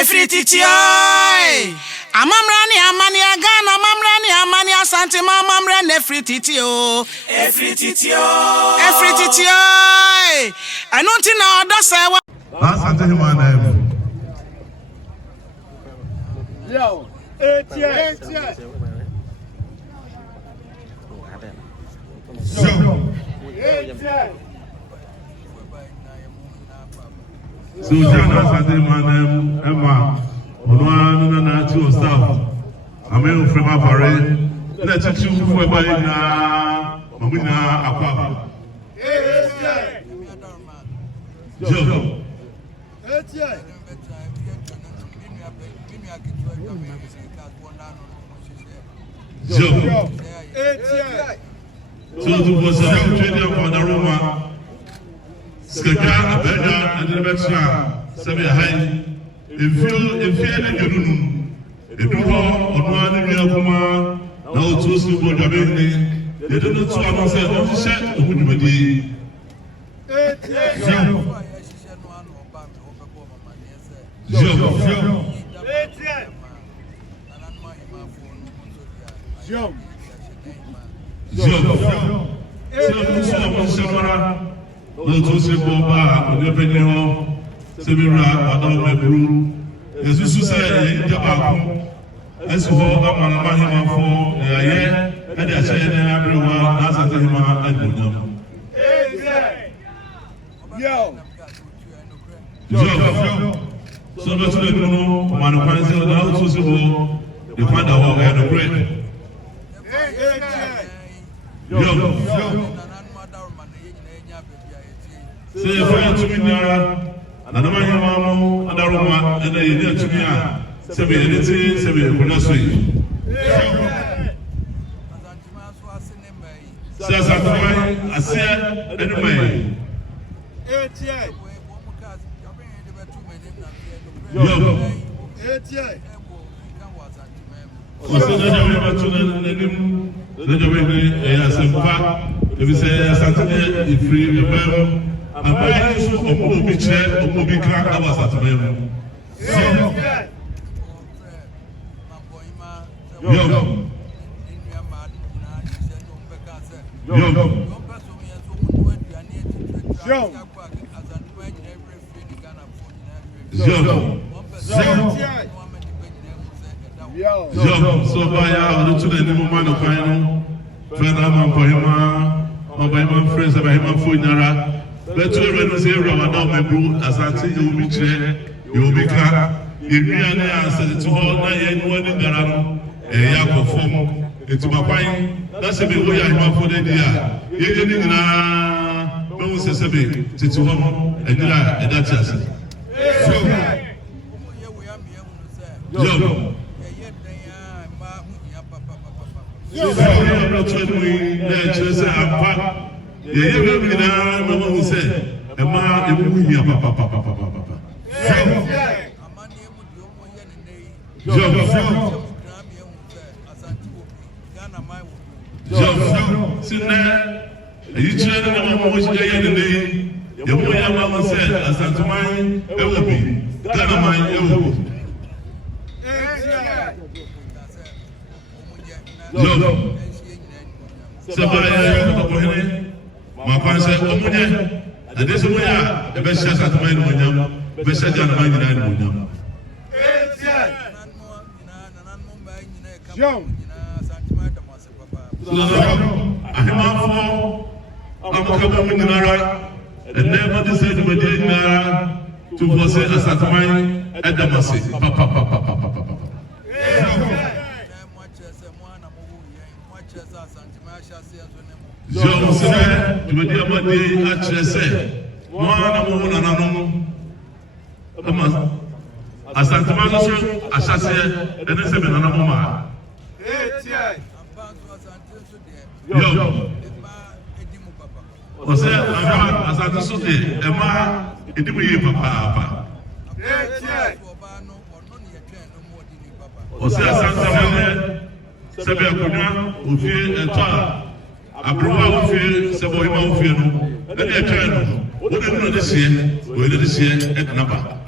Every titio. Amamrani amani agana mamrani amani asante mamamrani every titio. Every titio. Every titio. I don't know that's why. Asante himana. Yo, etia. So jana asante himana Emma. Ono na two staff. Amen from Apare. Na chichu fo ba na mamuna akwa. Jo. Jo. So to was a trade on the Roma. Skaka abega and the Bextra. Sabe high. If you are you do on one year kuma now to see what you mean. They don't know to answer what you said. Who would be? Sebira adon mebru Yesu say e jaba ko esu ho amana mahima fo ye e de ache ne abrewa na asante hima adunyam yo so be to the no manu kwanse na so so ho de kwanda ho e no great yo say for to me na na mahia mamu adaroma na ye ne atumi a sebe ye ti sebe ko na so yi sasa tamai asia enu mai yo Oso na jawe batuna nenim na jawe ne ya sempa ebi se asantene ifri ebam abai so omo bi che omo bi kra aba satame so baya on to the new man of final fena man bohima friends abahima funyara beto reno se ramadan mebru asante e obi kire e obi ka ewia na asante to ho na ye nwo ni dara no e ya kofom etubakwan na se be wo ya hima fo de dia ye ni nyina no se se be titi ho no edira edatiase yo I'm to me, let's say, I'm ye be na mama hu se e ma e mu hia papa jo sinna yi chere na mama hu se ye ne ye mu ya mama se asantumai e wo bi Ghana mai e wo jo sabaya ko hene ma kwanse omunye ade so moya e be sha satuma ni monyam be sha jana ma nyina ni monyam jom ahima fo amaka ba nyina ra ene ma de se de be nyina tu vo se asatuma e da mase papa jo sene tumedi amade atrese mwana mo na nanom ama asantuma no so asase ene se be nanom ma yo o se aba asante so de e ma edimu yi papa o se asante ne se be akunya ofie eto Abrowa ofie se boy ma ofie no e dey try no wo de no de sie wo de sie e na ba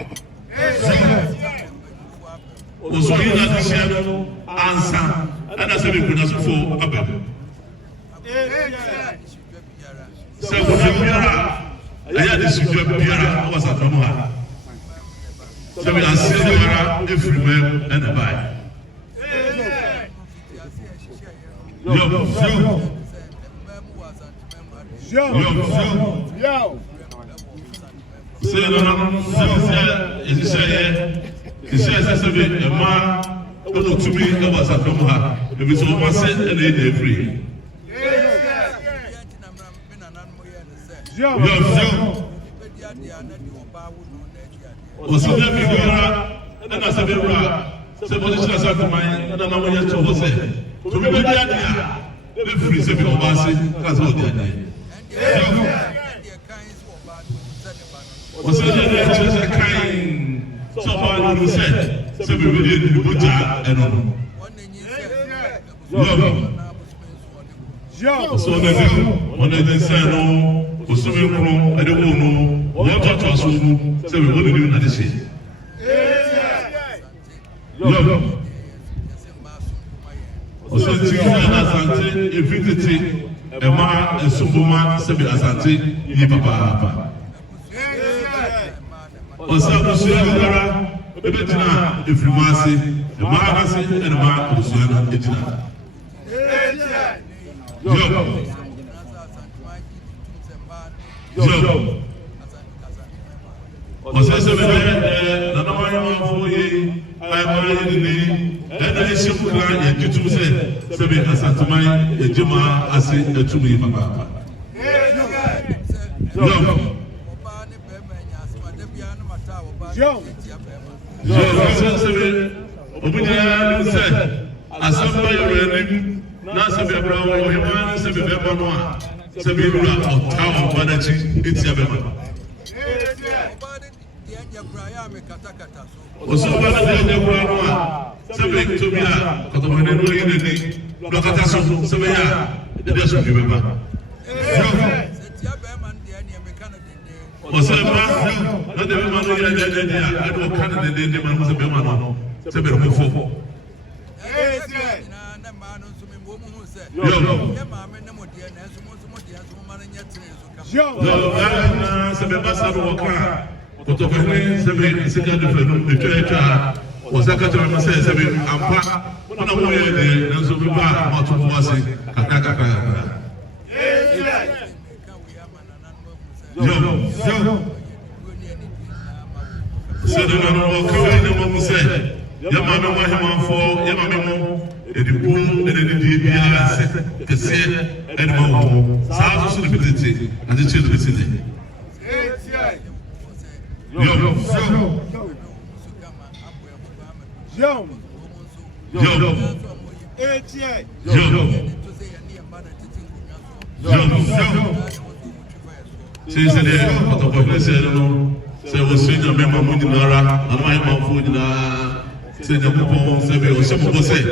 so yi na de share no ansa ana se be kuna so fo abem se wo biara aya de sujud biara was at no ha se be asira every man and a buy Yo. Say no, say be a man who to me was at home. If it's over said and they free. Was so that we and I said, "Somebody said to mine, and I know what you say. To be the free seven of us, that's all they did. Was a kind someone who said, so we didn't put that and on. So when they said, no, was so I don't know what to us, so we wouldn't do that. Say, also, Asante, infinity, a man, a superman, Sebi Asante, Yipapa. Osa Suya, Bebetina, if you must say, the Marasi and the Mark of Suya, Etina. Joe. Osa Sebi, the Namaya for ye, I am in the name, and I should cry and you to say, Sebi Asantamai, the Jima, I say, to me, Papa. Joe, Obunya said, Asamba Yorenim, Nasabi Brown, or Himan, Sabi Bebanoa, Sabi Brown, or Town Banachi, it's Yabema. Osabana de Brown, Sabi Tobia, Cotomano in the day, Blocataso, Sabaya, the Desk of Yabema. Osama, not the woman who I don't count the man who's a Bemano, Sabi Fofo. Sebebasa Waka, Potopene, Sebe, second of the church, was a catcher, says, Ampa, one of the Nazuba, Matuasi, Kakaka. So the man will come in the moment said, Yamama, my him for Yamamo, and the boom, and the DBS, and Momo, South Sudanity, and the children city. Since the day of the population, say was seen a member of Nara, and my mouth would say the people say, or some people say,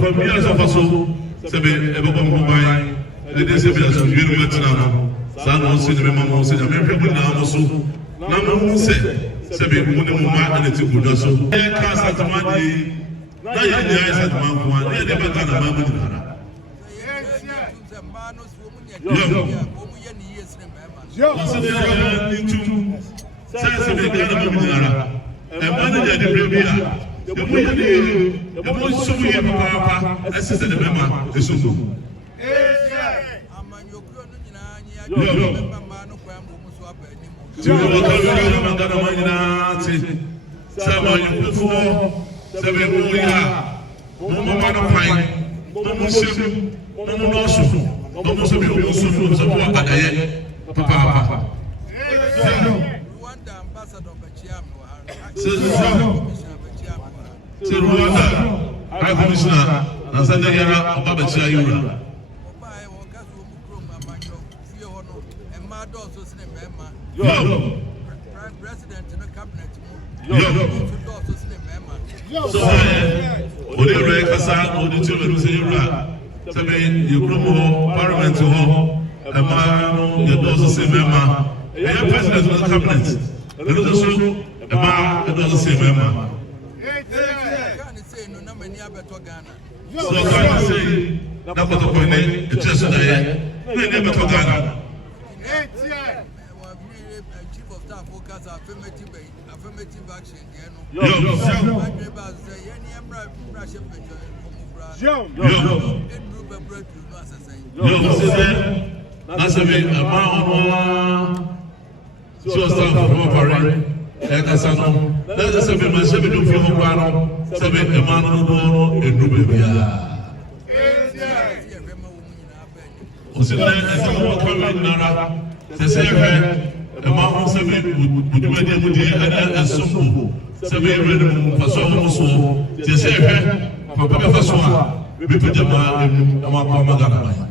from years of us, say, everyone mobile, and they say, as you went now, San Jose, the member said, American now also. Namu say, Sabi, Munima, and it's a good also. They cast at the money, now you guys at Mamma, they never got a mamma. High Commissioner, Nazandaya, Babacha Yura. President in the cabinet. So, Odere Kasa, Oditio, Yura, Sabi, you promote Parliament to home, a man, your daughter say, Memma, a president of the cabinet, and also a man, and also say, Memma. beto Ghana. So I say na koto ko ne just there. Ne beto Ghana. Chief of staff focus affirmative action there no. Yo. That's a bit about so staff from Paris. That's a no. That's a bit my 7 do for Hong 7 a man no and Rubia. Osina esa coming nara. They say a man 7 would do any mudi and a sumbo. 7 ready for so so. They say for Papa Soa. We put them on Magana.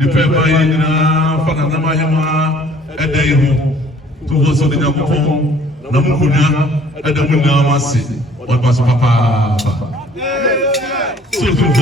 The paper in Fanama a day to was on the Namukuna at the Munamasi, what was Papa? So good,